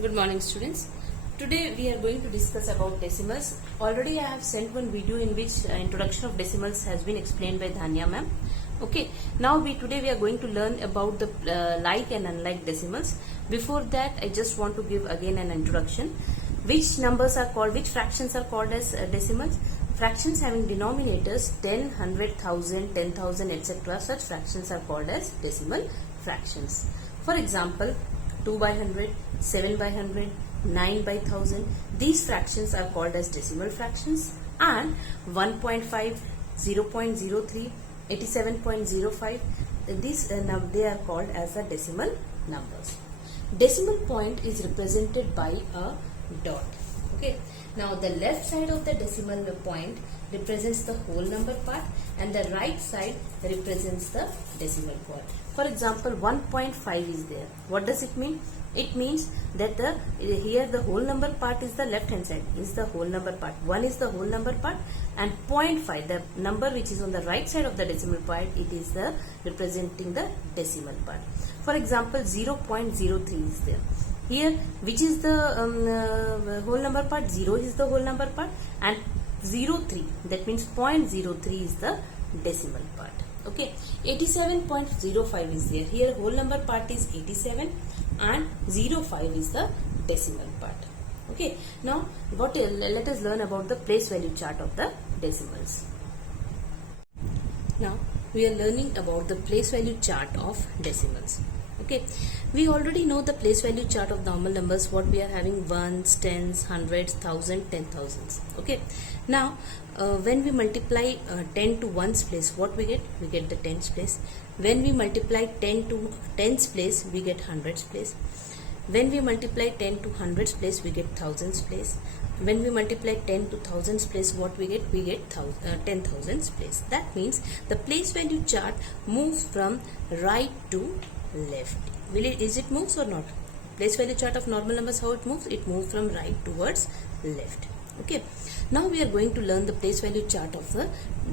Good morning, students. Today we are going to discuss about decimals. Already I have sent one video in which introduction of decimals has been explained by Dhanya ma'am. Okay. Now today we are going to learn about the like and unlike decimals. Before that, I just want to give again an introduction. Which fractions are called as decimals? Fractions having denominators 10, 100, 1000, 10,000, etc. Such fractions are called as decimal fractions. For example, 2 by 100, 7 by 100, 9 by 1000. These fractions are called as decimal fractions, and 1.5, 0.03, 87.05, these they are called as the decimal numbers. Decimal point is represented by a dot. Okay. Now the left side of the decimal point represents the whole number part and the right side represents the decimal part. For example, 1.5 is there. What does it mean? It means that here the whole number part is the left hand side, is the whole number part. 1 is the whole number part, and 0.5, the number which is on the right side of the decimal part, it is the representing the decimal part. For example, 0.03 is there. Here, which is the whole number part? 0 is the whole number part, and 0.3, that means 0.03 is the decimal part. Okay, 87.05 is there. Here whole number part is 87 and 05 is the decimal part. Okay, now let us learn about the place value chart of the decimals. Now we are learning about the place value chart of decimals. Okay, we already know the place value chart of normal numbers, what we are having: ones, tens, hundreds, thousand, 10,000s. Okay, now when we multiply 10 to ones place, what we get? We get the tens place. When we multiply 10 to tens place, we get hundreds place. When we multiply 10 to hundreds place, we get thousands place. When we multiply 10 to thousands place, what we get? We get 10,000s place. That means the place value chart moves from right to left. Is it moves or not? Place value chart of normal numbers, how it moves? It moves from right towards left. Okay. Now we are going to learn the place value chart of the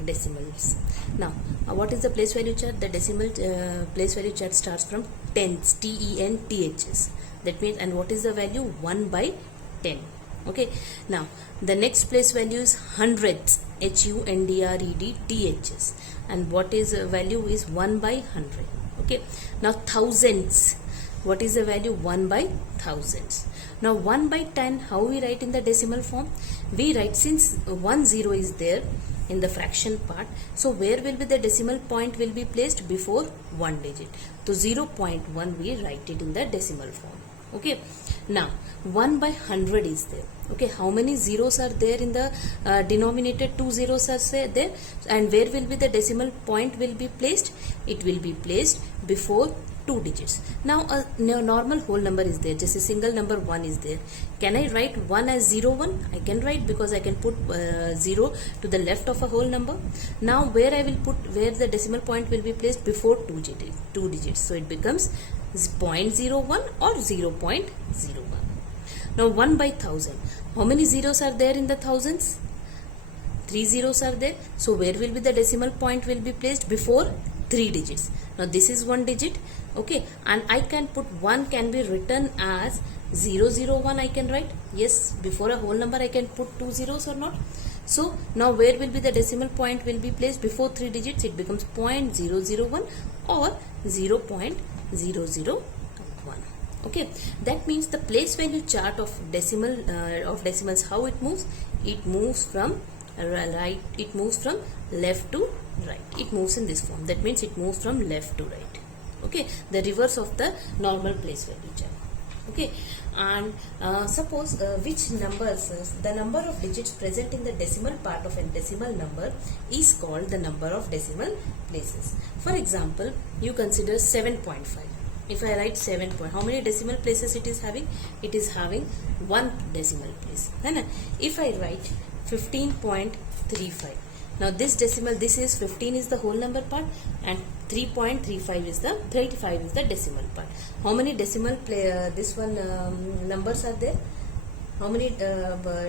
decimals. Now, what is the place value chart? The decimal place value chart starts from tens, TENTHs. That means, and what is the value? 1 by 10. Okay. Now, the next place value is hundreds, HUNDREDTHs, and what is value is 1 by 100. Okay. Now thousands, what is the value? 1 by thousands. Now 1 by 10, how we write in the decimal form? We write, since 10 is there in the fraction part, so where will be the decimal point will be placed? Before one digit. So 0.1 we write it in the decimal form. Okay. Now 1 by 100 is there. Okay, how many zeros are there in the denominator? 2 zeros are there, and where will be the decimal point will be placed? It will be placed before 2 digits. Now a normal whole number is there, just a single number 1 is there. Can I write 1 as 01? I can write, because I can put 0 to the left of a whole number. Now where I will put, where the decimal point will be placed? Before 2 digits. So it becomes 0.01 or 0.01. Now 1 by 1000. How many zeros are there in the thousands? 3 zeros are there. So where will be the decimal point will be placed? Before 3 digits. Now this is 1 digit. Okay, and I can put 1 can be written as 001. I can write. Yes, before a whole number I can put 2 zeros or not. So now where will be the decimal point will be placed? Before 3 digits. It becomes 0.001 or 0.001. Okay, that means the place value chart of decimals, how it moves? It moves from right. It moves from left to right. It moves in this form. That means it moves from left to right. Okay, the reverse of the normal place value chart. Okay, and suppose which numbers, the number of digits present in the decimal part of a decimal number is called the number of decimal places. For example, you consider 7.5. If I write 7 point, how many decimal places it is having? It is having 1 decimal place. If I write 15.35, now this decimal, this is 15 is the whole number part, and 3.35 is the decimal part. How many decimal numbers are there? How many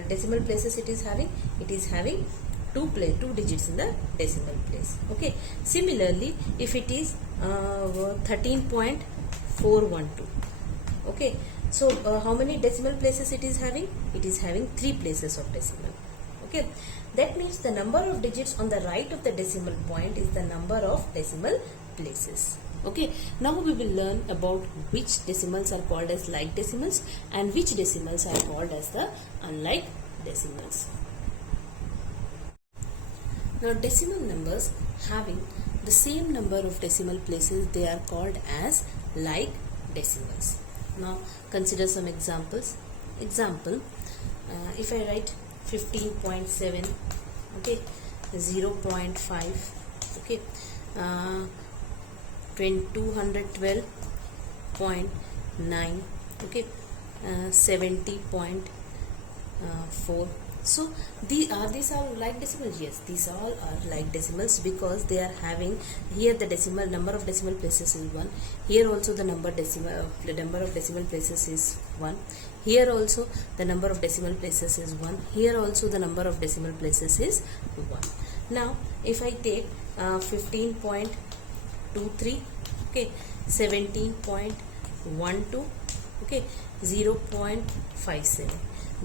decimal places it is having? It is having 2 digits in the decimal place. Okay. Similarly, if it is 13.412, okay, So how many decimal places it is having? It is having 3 places of decimal. Okay, that means the number of digits on the right of the decimal point is the number of decimal places. Okay, now we will learn about which decimals are called as like decimals and which decimals are called as the unlike decimals. Now decimal numbers having the same number of decimal places, they are called as like decimals. Now consider some examples. Example, if I write 15.7, okay, 0.5, okay, 212.9, okay, 70.4. So these are like decimals. Yes, these all are like decimals because they are having here the decimal number of decimal places is 1. Here also the number of decimal places is 1. Here also the number of decimal places is 1. Here also the number of decimal places is 1. Now if I take 15.23, okay, 17.12, okay, 0.57.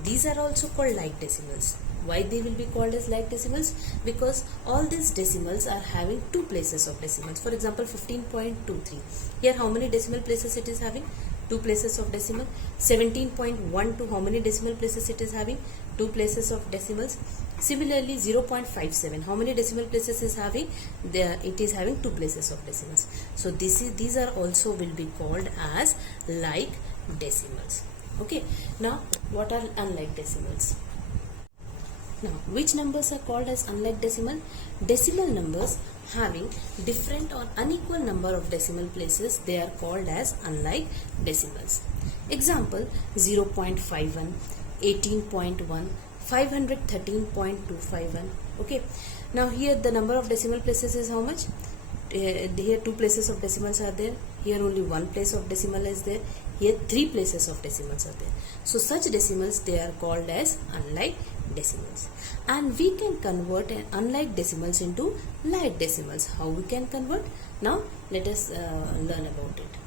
These are also called like decimals. Why they will be called as like decimals? Because all these decimals are having 2 places of decimals. For example, 15.23. Here how many decimal places it is having? 2 places of decimal. 17.12, how many decimal places it is having? 2 places of decimals. Similarly, 0.57, how many decimal places is having? It is having 2 places of decimals. So these are also will be called as like decimals. Okay, now what are unlike decimals? Now which numbers are called as unlike decimal? Decimal numbers having different or unequal number of decimal places, they are called as unlike decimals. Example, 0.51, 18.1, 513.251. Okay, now here the number of decimal places is how much? Here 2 places of decimals are there. Here only 1 place of decimal is there. Here 3 places of decimals are there. So such decimals, they are called as unlike decimals. And we can convert an unlike decimals into like decimals. How we can convert? Now let us learn about it.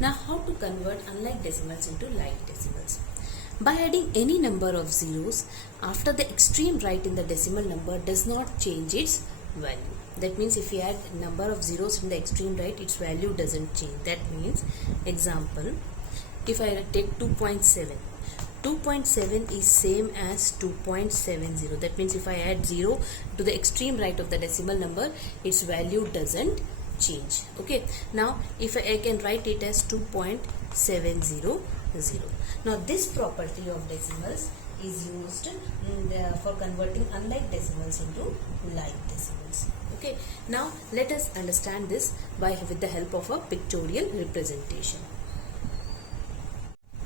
Now how to convert unlike decimals into like decimals? By adding any number of zeros after the extreme right in the decimal number does not change its value. That means if we add number of zeros in the extreme right, its value doesn't change. That means, example, if I take 2.7, 2.7 is same as 2.70. That means if I add 0 to the extreme right of the decimal number, its value doesn't change. Okay, now if I can write it as 2.700. Now this property of decimals is used for converting unlike decimals into like decimals. Okay, now let us understand this with the help of a pictorial representation.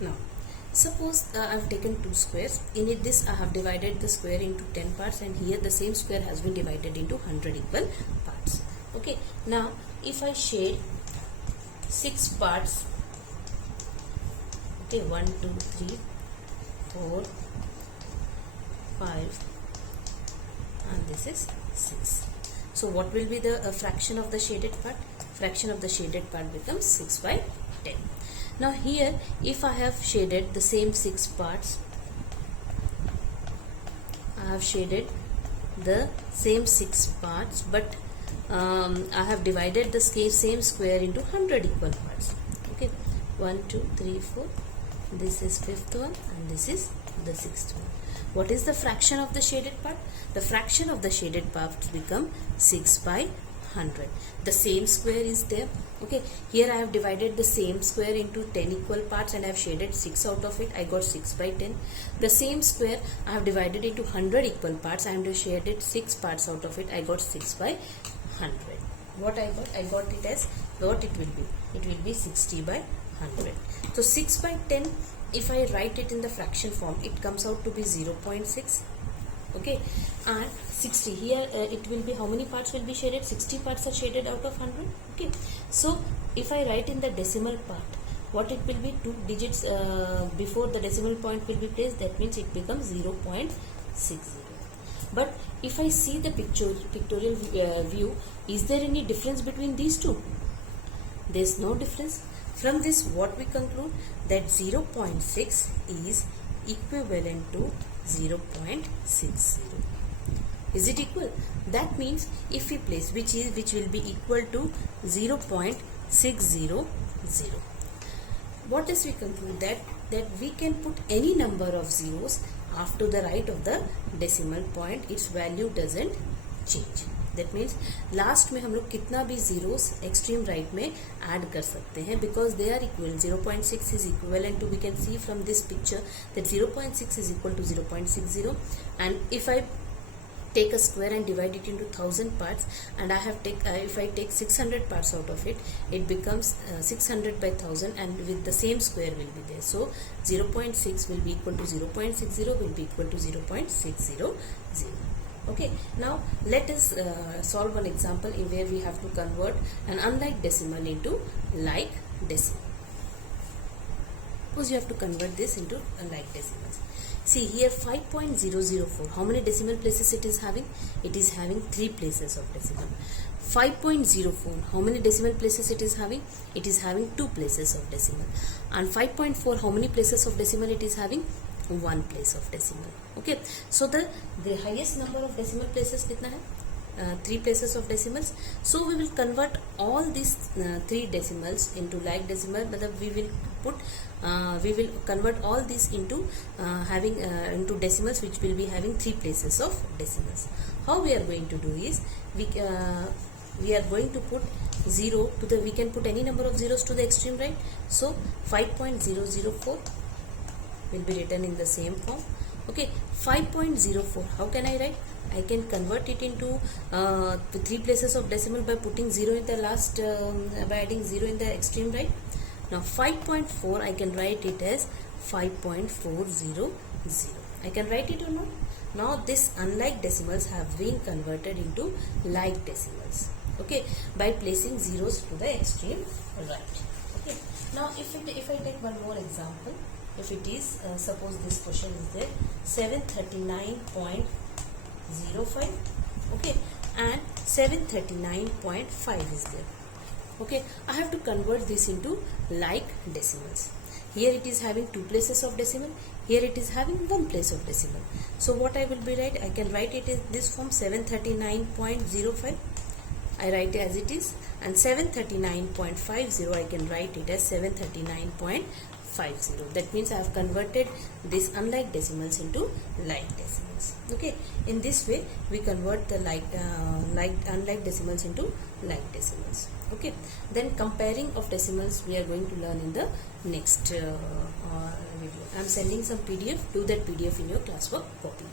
Now suppose I have taken 2 squares. In this I have divided the square into 10 parts, and here the same square has been divided into 100 equal parts. Okay, now if I shade 6 parts, okay, 1, 2, 3, 4, 5, and this is 6. So what will be the fraction of the shaded part? Fraction of the shaded part becomes 6 by 10. Now here if I have shaded the same 6 parts, I have shaded the same 6 parts, but I have divided the same square into 100 equal parts. Okay, 1, 2, 3, 4. This is 5th one and this is the 6th one. What is the fraction of the shaded part? The fraction of the shaded part become 6 by 100. The same square is there. Okay, here I have divided the same square into 10 equal parts and I have shaded 6 out of it. I got 6 by 10. The same square I have divided into 100 equal parts. I have shaded 6 parts out of it. I got 6 by 100. What I got? I got it as what it will be. It will be 60 by 100. So 6 by 10, if I write it in the fraction form, it comes out to be 0.6. Okay, and 60 here it will be, how many parts will be shaded? 60 parts are shaded out of 100. Okay, so if I write in the decimal part, what it will be? 2 digits before the decimal point will be placed. That means it becomes 0.60. But if I see the pictorial view, is there any difference between these two? There is no difference. From this, what we conclude? That 0.6 is equivalent to 0.60. Is it equal? That means if we place which will be equal to 0.600. What is we conclude? That we can put any number of zeros after the right of the decimal point, its value doesn't change. That means last में हम लोग कितना भी zeros extreme right में add कर सकते हैं because they are equal. 0.6 is equivalent to, we can see from this picture that 0.6 is equal to 0.60, and if I take a square and divide it into 1000 parts, and if I take 600 parts out of it, it becomes 600 by 1000, and with the same square will be there. So 0.6 will be equal to 0.60 will be equal to 0.600. Okay, now let us solve one example in where we have to convert an unlike decimal into like decimal. Suppose you have to convert this into like decimals. See here 5.004, how many decimal places it is having? It is having 3 places of decimal. 5.04, how many decimal places it is having? It is having 2 places of decimal. And 5.4, how many places of decimal it is having? 1 place of decimal. Okay, so the highest number of decimal places kitna hai? 3 places of decimals. So we will convert all these 3 decimals into like decimal, but we will convert all these into into decimals which will be having 3 places of decimals. How we are going to do is we are going to put 0 to the, we can put any number of zeros to the extreme right. So 5.004 will be written in the same form. Okay, 5.04, how can I write? I can convert it into 3 places of decimal by putting 0 in the last, by adding 0 in the extreme right. Now 5.4, I can write it as 5.400. I can write it or not? Now this unlike decimals have been converted into like decimals. Okay, by placing zeros to the extreme right. Okay, now if I take one more example, if it is suppose this question is there 739.05, okay, and 739.5 is there. Okay, I have to convert this into like decimals. Here it is having 2 places of decimal, here it is having 1 place of decimal. So what I will be write? I can write it in this form 739.05. I write it as it is, and 739.50 I can write it as 739.50. That means I have converted these unlike decimals into like decimals. Okay, in this way we convert the unlike decimals into like decimals. Okay, then comparing of decimals we are going to learn in the next video. I am sending some PDF. Do that PDF in your classwork copy.